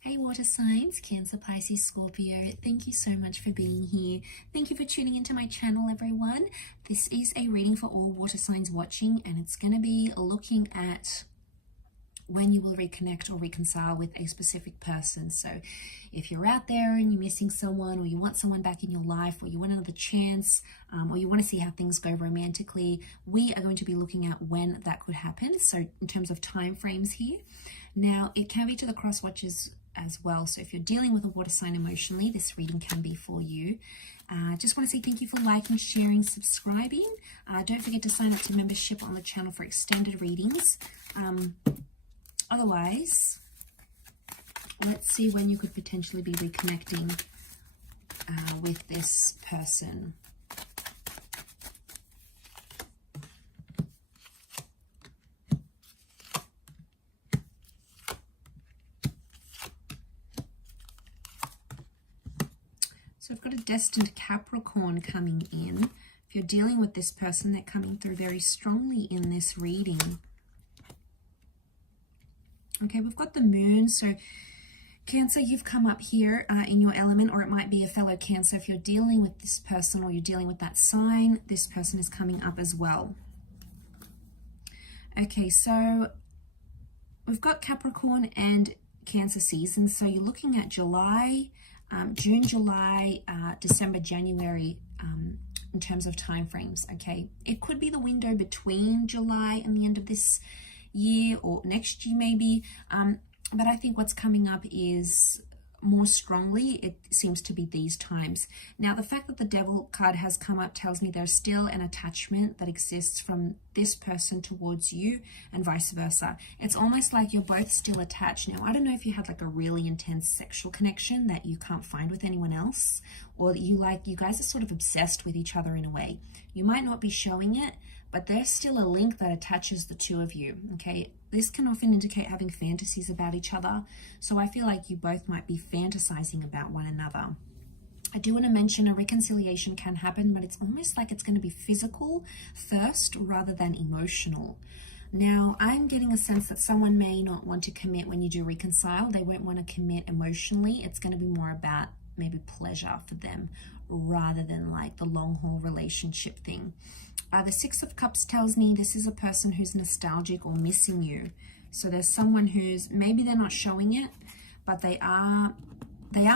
Hey water signs, Cancer, Pisces, Scorpio, thank you so much for being here. Thank you for tuning into my channel, everyone. This is a reading for all water signs watching, and it's going to be looking at when you will reconnect or reconcile with a specific person. So if you're out there and you're missing someone, or you want someone back in your life, or you want another chance, or you want to see how things go romantically, we are going to be looking at when that could happen. So in terms of time frames here. Now, it can be to the cross watchers as well. So if you're dealing with a water sign emotionally, this reading can be for you. Just want to say thank you for liking, sharing, subscribing. Don't forget to sign up to membership on the channel for extended readings. Otherwise, let's see when you could potentially be reconnecting with this person. So I've got a destined Capricorn coming in. If you're dealing with this person, they're coming through very strongly in this reading. Okay, we've got the moon. So Cancer, you've come up here in your element, or it might be a fellow Cancer. If you're dealing with this person or you're dealing with that sign, this person is coming up as well. Okay, so we've got Capricorn and Cancer seasons. So you're looking at July, June, July, December, January in terms of time frames. Okay, it could be the window between July and the end of this year or next year maybe, but I think what's coming up is more strongly, it seems to be these times. Now, the fact that the Devil card has come up tells me there's still an attachment that exists from this person towards you and vice versa. It's almost like you're both still attached. Now, I don't know if you had like a really intense sexual connection that you can't find with anyone else, or that you guys are sort of obsessed with each other in a way. You might not be showing it, but there's still a link that attaches the two of you, okay? This can often indicate having fantasies about each other. So I feel like you both might be fantasizing about one another. I do want to mention a reconciliation can happen, but it's almost like it's going to be physical first rather than emotional. Now, I'm getting a sense that someone may not want to commit when you do reconcile. They won't want to commit emotionally. It's going to be more about maybe pleasure for them rather than like the long haul relationship thing. The Six of Cups tells me this is a person who's nostalgic or missing you. So there's someone who's, maybe they're not showing it, but they are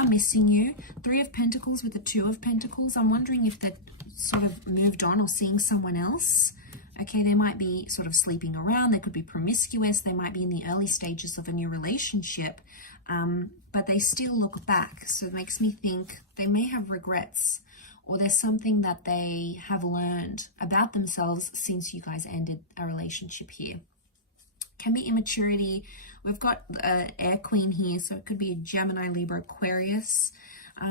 missing you. Three of Pentacles with the Two of Pentacles. I'm wondering if they're sort of moved on or seeing someone else. Okay, they might be sort of sleeping around. They could be promiscuous. They might be in the early stages of a new relationship, but they still look back. So it makes me think they may have regrets, or there's something that they have learned about themselves since you guys ended a relationship here. Can be immaturity. We've got Air Queen here, so it could be a Gemini, Libra, Aquarius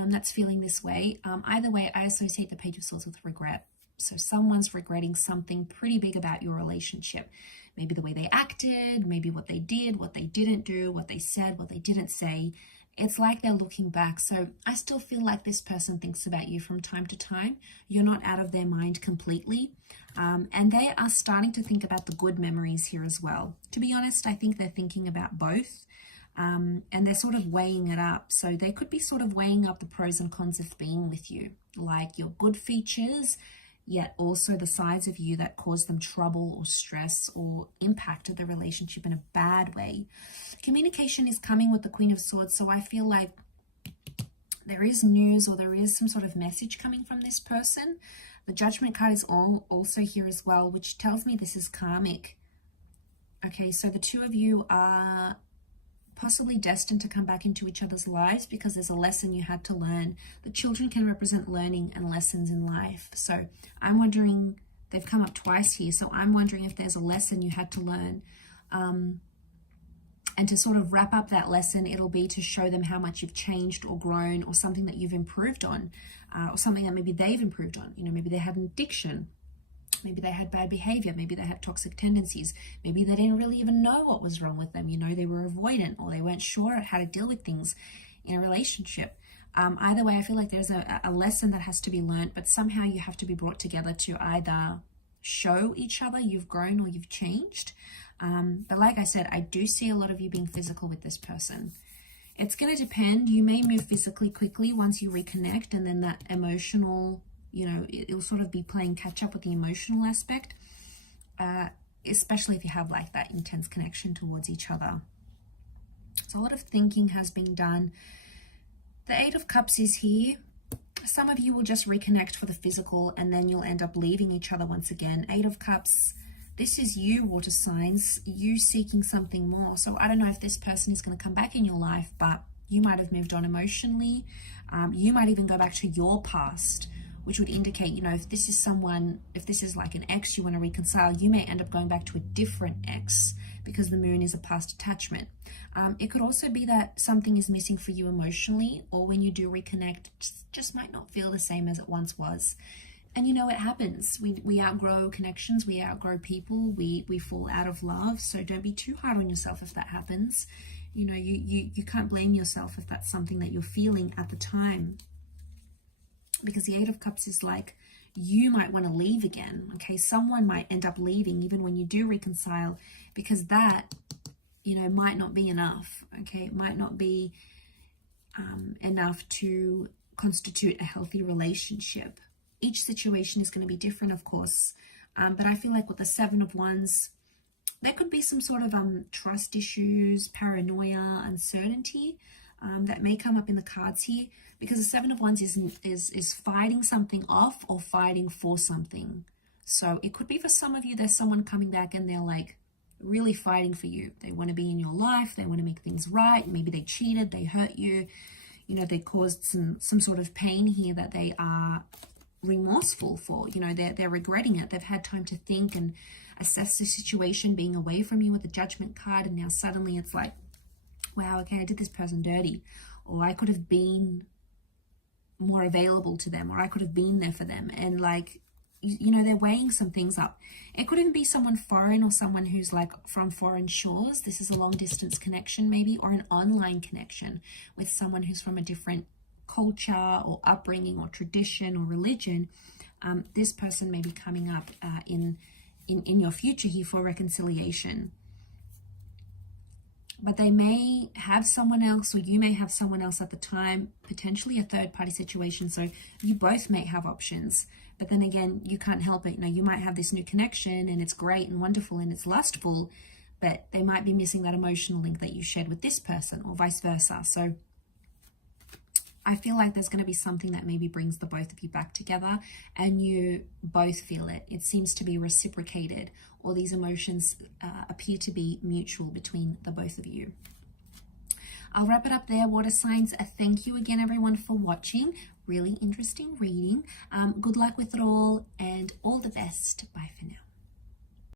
that's feeling this way. Either way, I associate the Page of Swords with regret. So someone's regretting something pretty big about your relationship. Maybe the way they acted, maybe what they did, what they didn't do, what they said, what they didn't say. It's like they're looking back. So I still feel like this person thinks about you from time to time. You're not out of their mind completely. And they are starting to think about the good memories here as well. To be honest, I think they're thinking about both. And they're sort of weighing it up. So they could be sort of weighing up the pros and cons of being with you, like your good features, yet also the sides of you that cause them trouble or stress or impacted the relationship in a bad way. Communication is coming with the Queen of Swords, so I feel like there is news or there is some sort of message coming from this person. The Judgment card is also here as well, which tells me this is karmic. Okay, so the two of you are possibly destined to come back into each other's lives because there's a lesson you had to learn. The children can represent learning and lessons in life. So I'm wondering, they've come up twice here, so I'm wondering if there's a lesson you had to learn. And to sort of wrap up that lesson, it'll be to show them how much you've changed or grown, or something that you've improved on, or something that maybe they've improved on. You know, maybe they had an addiction. Maybe they had bad behavior. Maybe they had toxic tendencies. Maybe they didn't really even know what was wrong with them. You know, they were avoidant, or they weren't sure how to deal with things in a relationship. Either way, I feel like there's a lesson that has to be learned, but somehow you have to be brought together to either show each other you've grown or you've changed. But like I said, I do see a lot of you being physical with this person. It's going to depend. You may move physically quickly once you reconnect, and then that emotional, you know, it'll sort of be playing catch up with the emotional aspect, especially if you have like that intense connection towards each other. So a lot of thinking has been done. The Eight of Cups is here. Some of you will just reconnect for the physical, and then you'll end up leaving each other once again. Eight of Cups, this is you, water signs, you seeking something more. So I don't know if this person is going to come back in your life, but you might have moved on emotionally. You might even go back to your past, which would indicate, you know, if this is someone, if this is like an ex you want to reconcile, you may end up going back to a different ex because the moon is a past attachment. It could also be that something is missing for you emotionally, or when you do reconnect, just might not feel the same as it once was. And you know, it happens. We outgrow connections, we outgrow people, we fall out of love. So don't be too hard on yourself if that happens. You know, you can't blame yourself if that's something that you're feeling at the time. Because the Eight of Cups is like, you might want to leave again. Okay, someone might end up leaving even when you do reconcile, because that, you know, might not be enough. Okay, it might not be enough to constitute a healthy relationship. Each situation is going to be different, of course, but I feel like with the Seven of Wands, there could be some sort of trust issues, paranoia, uncertainty that may come up in the cards here, because the Seven of Wands is fighting something off or fighting for something. So it could be for some of you, there's someone coming back and they're like really fighting for you. They want to be in your life, they want to make things right. Maybe they cheated, they hurt you, you know, they caused some sort of pain here that they are remorseful for. You know, they're regretting it. They've had time to think and assess the situation, being away from you with the Judgment card, and now suddenly it's like, wow, okay, I did this person dirty, or I could have been more available to them, or I could have been there for them. And like, you know, they're weighing some things up. It could even be someone foreign, or someone who's like from foreign shores. This is a long distance connection maybe, or an online connection with someone who's from a different culture or upbringing or tradition or religion. This person may be coming up in your future here for reconciliation. But they may have someone else, or you may have someone else at the time, potentially a third party situation. So you both may have options, but then again, you can't help it. You know, you might have this new connection and it's great and wonderful and it's lustful, but they might be missing that emotional link that you shared with this person, or vice versa. So I feel like there's going to be something that maybe brings the both of you back together, and you both feel it. It seems to be reciprocated, or these emotions appear to be mutual between the both of you. I'll wrap it up there, water signs. Thank you again, everyone, for watching. Really interesting reading. Good luck with it all, and all the best. Bye for now.